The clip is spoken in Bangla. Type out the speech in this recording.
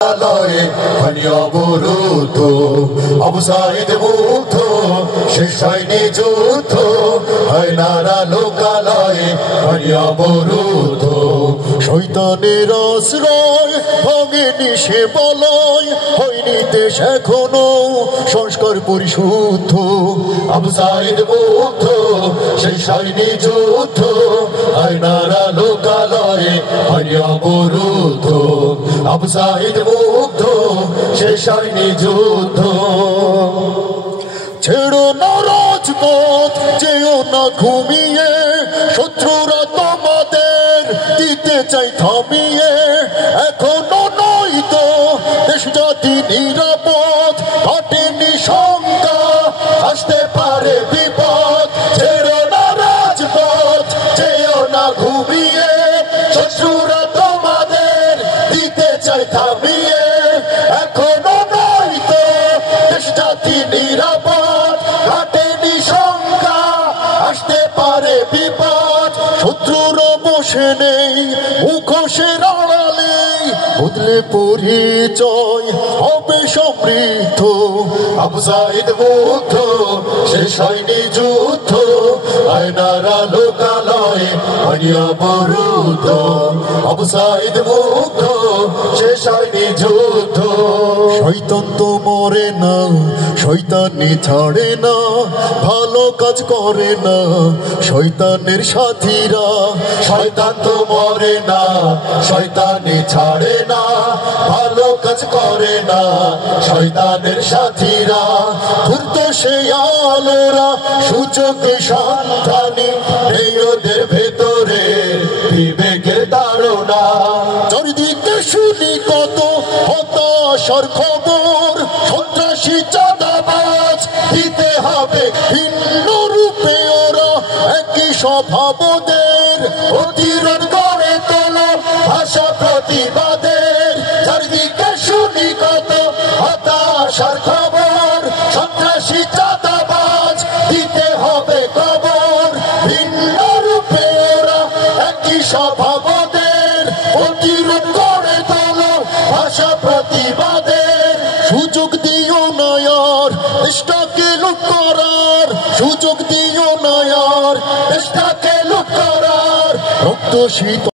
লয়ে অবরুদ্ধ আবু সাঈদ মুগ্ধ শেষ হয়নি যুদ্ধ হয় নারা লোকালয়ে অবরুদ্ধ শয়তানের আশ্রয় ভাঙেনি সে বলয় হয়নি দেশ এখনো সংস্কার পরিশুদ্ধ আবু সাঈদ মুগ্ধ শেষ হয়নি যুদ্ধ হয় নারা লোকালয়ে অবরুদ্ধ আবু সাঈদ মুগ্ধ শেষ হয়নি যুদ্ধ ছেড়ো না রাজপথ যেও না ঘুমিয়ে শত্রুরা তোমাদের দিতে চাই থামিয়ে এখনো নয় তো দেশ জাতি নিরাপদ ঘটেনি শঙ্কা আসতে পারে বিপদ ছেড়ো না রাজপথ যেও না ঘুমিয়ে শত্রুরা তোমাদের দিতে চাই থামিয়ে এখনো নয় তো দেশ জাতি নিরাপদ ঘটেনি শঙ্কা আসতে পারে বিপদ শত্রুর বসে নেই মুখোশের আড়ালে বদলে পরিচয় হবে সমৃদ্ধ আবু সাঈদ মুগ্ধ শেষ হয়নি যুদ্ধ আয়নারা লোকালয়ে অবরুদ্ধ আবু সাঈদ মুগ্ধ শেষ হয়নি যুদ্ধ শয়তান তো মরে না শয়তানি ছাড়ে না ভালো কাজ করে না শয়তানের সাথীরা শয়তান তো মরে না শয়তানি ছাড়ে না ভালো কাজ করে না শয়তানের সাথীরা ধূর্ত সে আলোরা সূচক সন্ধানী এই ওদের ভেতরে বিবেকের তাড়না চারিদিকে শুনি কত হতাশার খবর সন্ত্রাসী চাঁদাবাজ দিতে হবে ভিন্ন রূপে ওরা একই স্বভাবদের প্রতিরোধ করে তোলো ভাষা প্রতিবাদের চারিদিকে শুনি কত হতাশার খবর সন্ত্রাসী চাঁদাবাজ দিতে হবে খবর ভিন্ন রূপে ওরা একই স্বভাবদের প্রতিরোধ করে তোলো ভাষা প্রতিবাদের সুযোগ দিও না আর দেশটাকে লুট করার সুযোগ দিও না আর দেশটাকে লুট করার রক্ত শীত